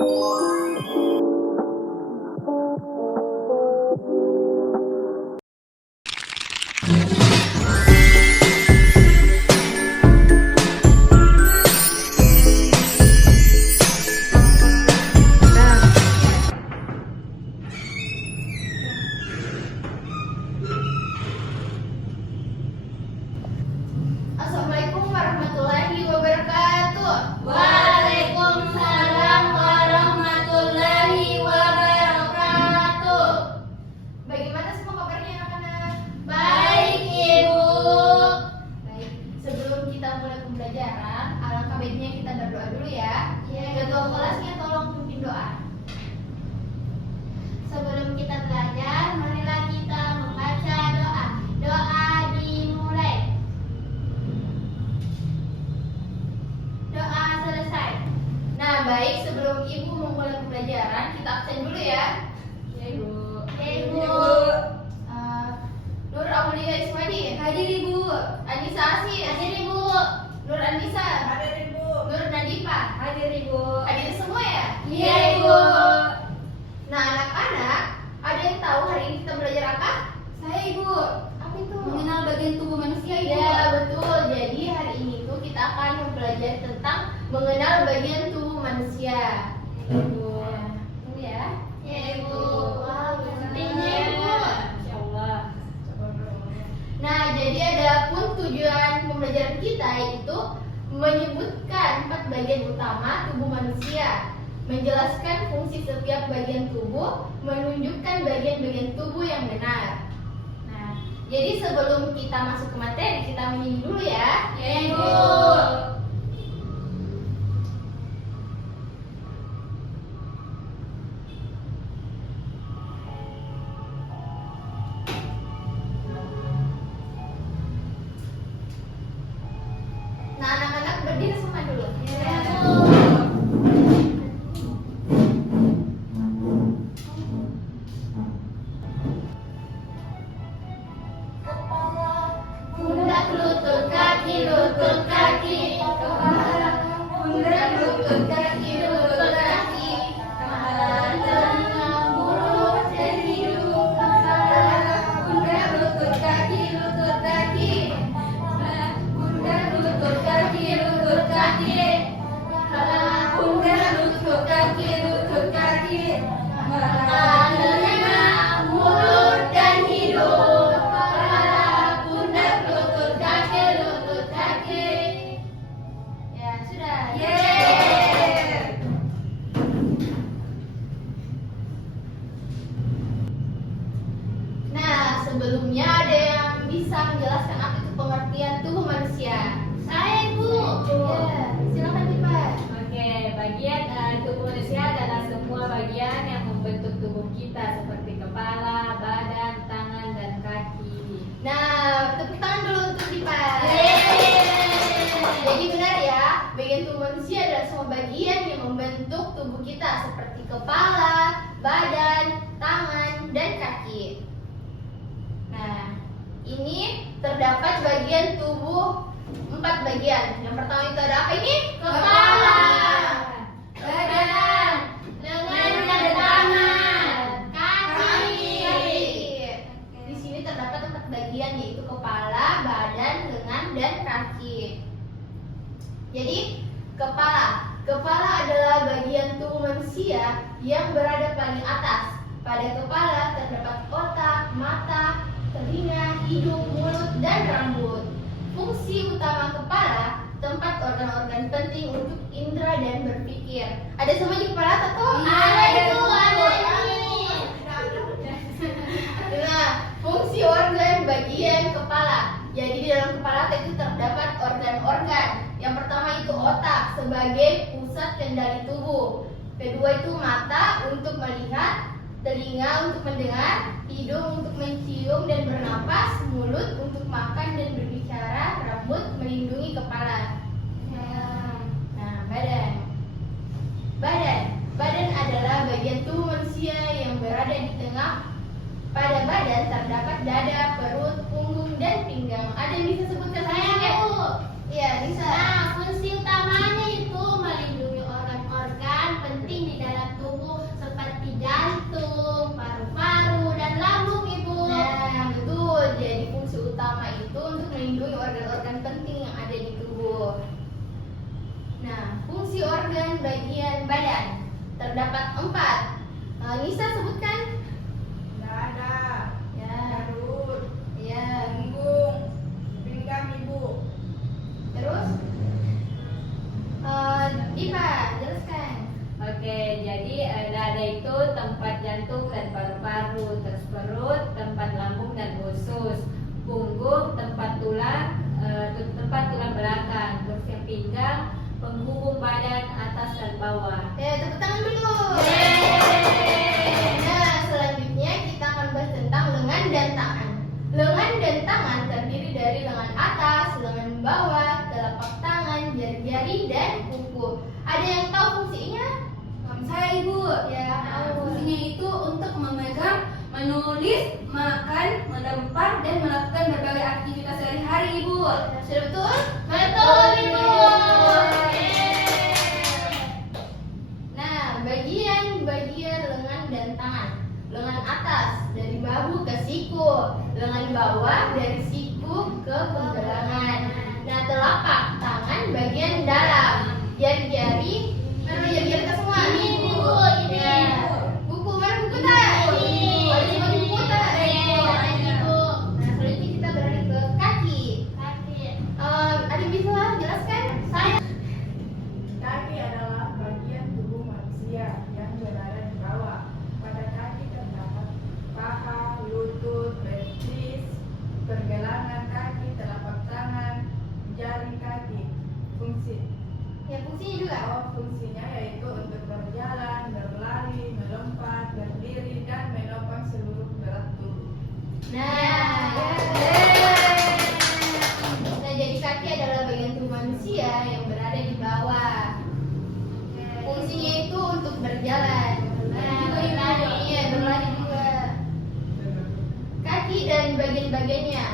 Assalamualaikum warahmatullahi wabarakatuh. Waalaikumsalam warahmatullahi wabarakatuh. Bagaimana semua kabarnya anak-anak? Baik, Ibu. Baik, sebelum kita mulai pembelajaran, alangkah baiknya kita berdoa dulu ya. Ketua kelasnya tolong pimpin doa. Sebelum kita belajar, marilah kita membaca doa. Doa dimulai. Doa selesai. Nah, baik, sebelum Ibu memulai pembelajaran, kita absen dulu ya. Ya, Ibu. Nur Aulia Iswadi, Hadir, Ibu. Anissa Asi, Hadir, Ibu. Nur Anissa, Hadir Ibu. Nur Nadifa. Hadir, Ibu. Hadir semua ya? Iya, Ibu. Nah, anak-anak, ada yang tahu hari ini kita belajar apa? Saya, Ibu. Apa itu? Mengenal bagian tubuh manusia, Ibu. Ya, betul. Jadi hari ini tuh kita akan mempelajari tentang mengenal bagian tubuh manusia. Ibu. Ini ya. Ya, Ibu. Wow, Pentingnya, Ibu. Insyaallah. Nah, jadi ada pun tujuan pembelajaran kita yaitu menyebutkan 4 bagian utama tubuh manusia, menjelaskan fungsi setiap bagian tubuh, menunjukkan bagian-bagian tubuh yang benar. Nah, jadi sebelum kita masuk ke materi, kita menyanyi dulu ya. Ya, Ibu. Nah, anak-anak berdiri semua dulu. Ya, Ibu. Pundak, lutut, kaki, kepala. Pundak, lutut, kaki, kepala, telinga, mulut, dan hidung, kepala. Pundak, lutut, kaki, kepala. Pundak, lutut, kaki, kepala. Pundak, lutut, kaki, kepala. Telinga, mulut, dan hidung, kepala. Pundak, lutut, kaki. Ya, sudah. Yeay. Nah, sebelumnya ada yang bisa menjelaskan apa itu pengertian tubuh manusia? Saya, Ibu. Ya, silakan Dipas. Oke, bagian tubuh manusia adalah semua bagian yang membentuk tubuh kita seperti kepala, badan, tangan, dan kaki. Nah, tepuk tangan dulu untuk Dipas. Jadi benar ya, bagian tubuh manusia adalah semua bagian yang membentuk tubuh kita seperti kepala, badan, tangan, dan kaki. Nah, ini terdapat bagian tubuh 4 bagian. Yang pertama itu ada apa ini? Kepala, badan, lengan dan tangan, kaki. Di sini terdapat 4 bagian yaitu kepala, badan, lengan, dan kaki. Jadi kepala adalah bagian tubuh manusia yang berada paling atas. Pada kepala terdapat otak, mata, telinga, hidung, mulut, dan rambut. Fungsi utama kepala, tempat organ-organ penting untuk indera dan berpikir. Ada semua di kepala atau? Ada, Ibu, ada ini. Nah, fungsi organ bagian kepala. Jadi di dalam kepala itu terdapat organ-organ. Yang pertama itu otak sebagai pusat kendali tubuh. Kedua itu mata untuk melihat, telinga untuk mendengar, hidung untuk mencium dan bernapas, mulut untuk makan dan berbicara, rambut melindungi kepala. Nah, badan adalah bagian tubuh manusia yang berada di tengah. Pada badan terdapat dada, perut, punggung, dan pinggang. Ada yang bisa sebutkan Saya, lagi? Bu. Iya, bisa. Nah, fungsi utamanya itu melindungi organ-organ penting di dalam fungsi organ bagian badan. Terdapat 4. Nisa sebutkan. Dada, Ya. perut, Ya. punggung, pinggang ibu. Terus? Diva, jelaskan. Oke, jadi dada itu tempat jantung dan paru-paru, terus perut tempat lambung dan usus, punggung tempat tulang belakang, terus yang pinggang penghubung badan atas dan bawah. Tepuk tangan dulu. Yeay. Nah, selanjutnya kita akan bahas tentang lengan dan tangan. Lengan dan tangan terdiri dari lengan atas, lengan bawah, telapak tangan, jari-jari, dan kuku. Ada yang tahu fungsinya? Saya ibu. Ya, tahu. Fungsinya itu untuk memegang, menulis, makan, melempar, dan melakukan berbagai aktivitas sehari-hari ibu. Sudah betul? Betul, Ibu. Nah, bagian lengan dan tangan. Lengan atas dari bahu ke siku, lengan bawah dari siku ke penggelangan. Nah, telapak tangan bagian dalam, jari-jari, mana jari-jari kita semua? Ini, Bu, ini. Ya. Buku, mana buku tak? Ini. Ada semua buku tak? Ini, Bu. Nah, selanjutnya kita beralih ke kaki. Ada bisa jelaskan? Saya. Kaki adalah bagian tubuh manusia yang berada di bawah. Pada kaki terdapat paha, lutut, betis, pergelangan kaki, telapak tangan, jari kaki. Fungsinya juga. Fungsinya yaitu untuk berjalan, berlari, melompat, berdiri, dan menopang seluruh berat tubuh. Nah, jadi kaki adalah bagian tubuh manusia yang berada di bawah. Fungsinya itu untuk berjalan. Iya, berlari juga. Kaki dan bagian-bagiannya.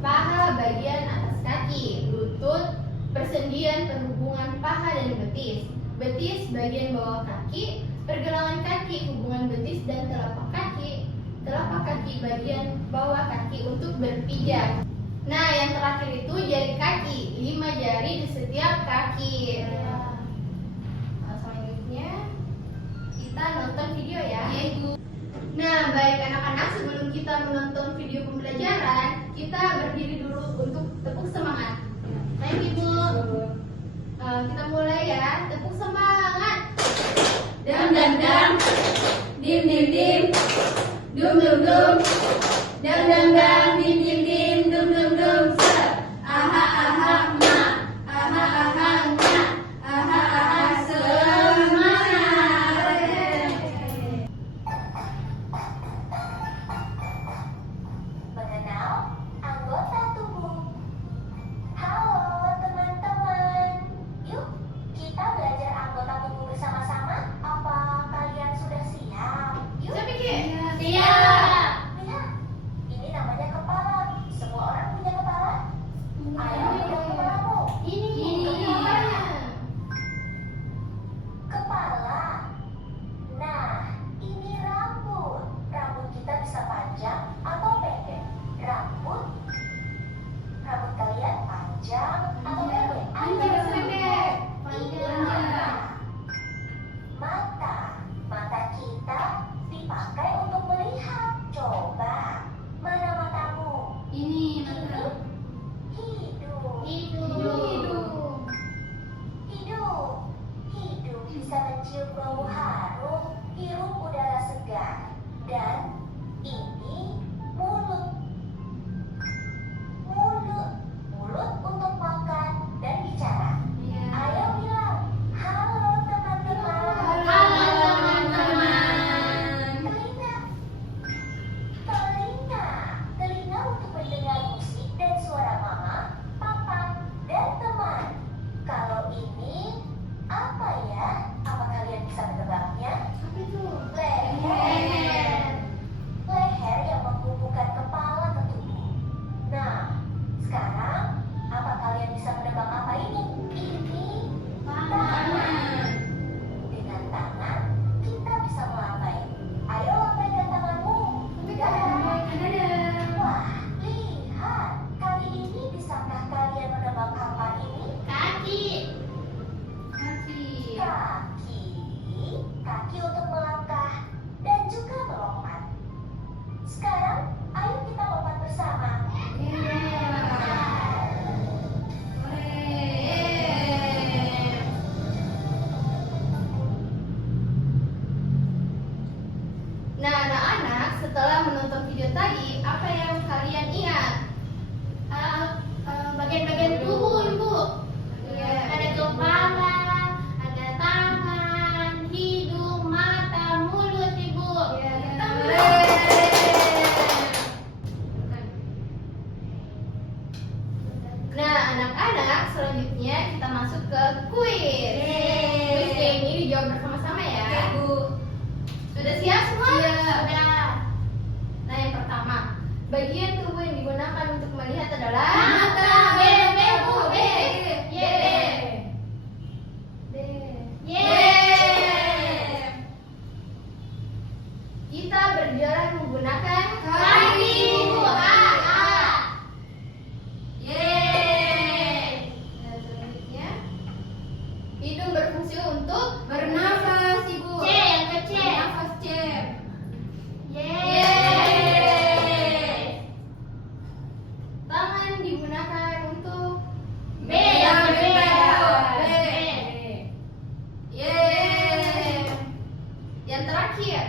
Paha bagian atas kaki, lutut persendian penghubungan paha dan betis. Betis bagian bawah kaki, pergelangan kaki hubungan betis dan telapak kaki. Telapak kaki bagian bawah kaki untuk berpijak. Nah, yang terakhir itu jari kaki, 5 jari di setiap kaki. Nah, selanjutnya kita nonton video ya. Nah, baik anak-anak, sebelum kita menonton video pembelajaran, kita berdiri dulu untuk tepuk semangat. Baik Ibu, kita mulai ya. Tepuk semangat. Dam dam dam, dim dim dim, dum dum dum, dam dam dam, dim dim dim, dum dum dum. Aha aha ma, aha aha ma, aha aha semangat. Mengenal anggota tubuh. Halo teman-teman, yuk kita belajar anggota tubuh bersama-sama. Apa kalian sudah siap? Yuk. Siap, Iki? Siap. Lihat, ini namanya kepala. Semua orang punya kepala? Ayo lihat kepalamu. Ini Kepala. Kepala. Nah, ini rambut. Rambut kita bisa panjang atau pendek. Rambut kalian panjang atau pendek? pendek. Iya. Mata kita dipakai untuk melihat. Coba, mana matamu? Ini Hidung. Hidung bisa mencium bau harum, hirup udara segar. Dan ini mulut. Mulut untuk makan dan bicara. Ayo bilang, halo teman-teman. Halo teman-teman. Telinga untuk mendengar musik dan suara mama, papa, dan teman. Kalau ini apa ya? Apa kalian bisa menebaknya? Apa itu? Leher. kaki untuk melangkah dan juga melompat. Sekarang, ayo kita lompat bersama. Nah, anak-anak, setelah menonton video tadi, apa yang kalian ingat? Bagian-bagian tubuh, Ibu. Ada kepala, ada tangan, hidung, mata, mulut, Ibu. Nah, anak-anak, selanjutnya kita masuk ke kuis. Kuisnya ini dijawab bersama-sama ya. Sudah siap semua? Sudah. Nah, yang pertama, bagian tubuh yang digunakan untuk melihat adalah Mata. B, Bu. B. Y. D. Y. Kita berjalan menggunakan Kaki, Bu. A. Nah, selanjutnya, hidung berfungsi untuk Bernafas, Ibu. C, yang ke C. Bernafas, C. tangan digunakan untuk B, yang ke B. Yang terakhir,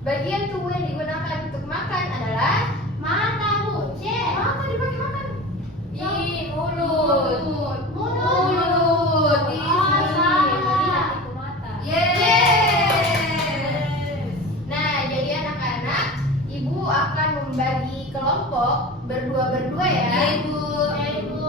bagian tubuh yang digunakan untuk makan adalah Mata, Bu. C. apa dipakai makan? Di mulut. Mulut. Di Oh, sini. salah. Melihat itu mata. Nah, jadi anak-anak, ibu akan membagi kelompok berdua-berdua ya. Ibu. Ya, Ibu.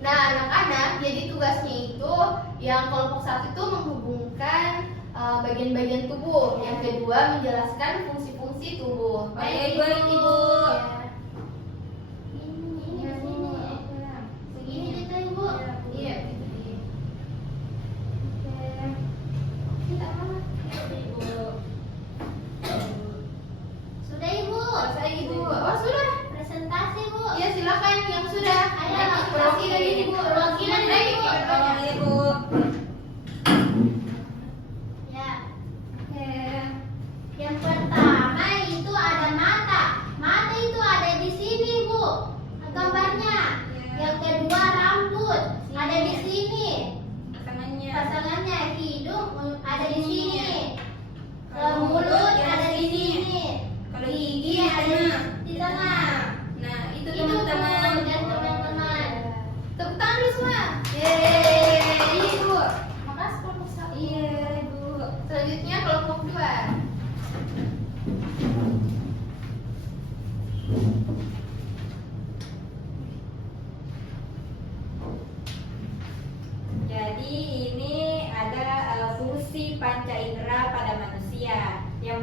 Nah, anak-anak, jadi tugasnya itu yang kelompok satu itu menghubungkan bagian-bagian tubuh, yang kedua menjelaskan fungsi-fungsi tubuh. Baik, Ibu. Ini, sini. Segini kita, Ibu. Iya. Kita mana? Ibu. Sudah, Ibu. Selesai ibu. Oh sudah. Presentasi, Bu. Iya silakan yang sudah. Ada perwakilan ini bu. Perwakilan dari Ibu. Ibu. Ya. Yang pertama itu ada mata. Mata itu ada di sini, Bu. Gambarnya. Yang kedua rambut. Ada di sini. Tangannya. Pasangannya hidung ada di sini. Mulut ada di sini. Kalau gigi Ada di tengah. Nah, itu Itu teman-teman. dan teman-teman. Tepuk tangan dulu semua. Yeay. Ibu. Makasih kelompok satu. Iya, Ibu. Selanjutnya kelompok dua. Jadi ini ada fungsi panca indera pada manusia. Yang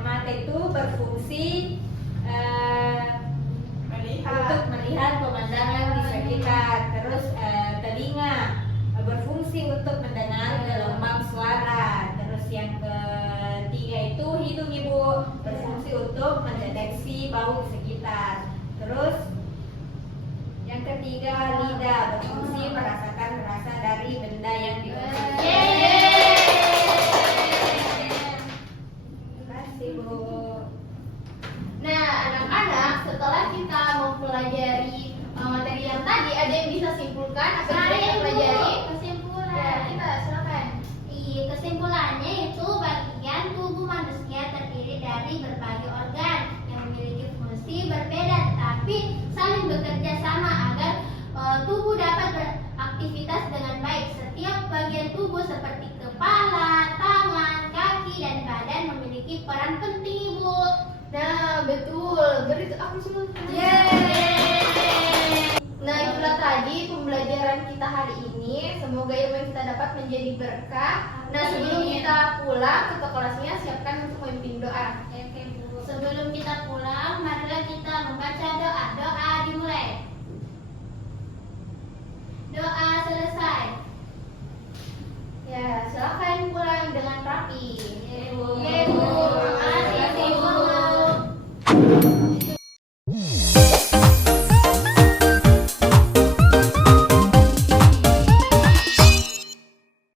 mata itu berfungsi untuk melihat pemandangan di sekitar. Terus telinga berfungsi untuk mendengar gelombang suara. Terus yang ketiga itu hidung, Ibu, berfungsi untuk mendeteksi bau di sekitar. Terus yang ketiga lidah berfungsi merasakan rasa dari benda yang dikonsumsi. Terima kasih, Bu. Nah, anak-anak, setelah kita mempelajari materi yang tadi, ada yang bisa simpulkan apa yang kita pelajari? Ya, Kesimpulan. kita silakan. Kesimpulannya itu bagian tubuh manusia terdiri dari berbagai organ yang memiliki fungsi berbeda tetapi saling bekerja sama agar tubuh dapat beraktivitas dengan baik. Setiap bagian tubuh seperti kepala, tangan, kaki, dan badan memiliki peran penting, Ibu. Nah, betul. Beri aku semua. Nah, itulah tadi pembelajaran kita hari ini. Semoga ilmu yang kita dapat menjadi berkah. Nah, sebelum kita pulang ke kelasnya, siapkan untuk memimpin doa. Sebelum kita pulang, marilah kita membaca doa. Doa dimulai. Doa selesai. Ya, silakan pulang dengan rapi. Ibu. Terima kasih, Bu. Thank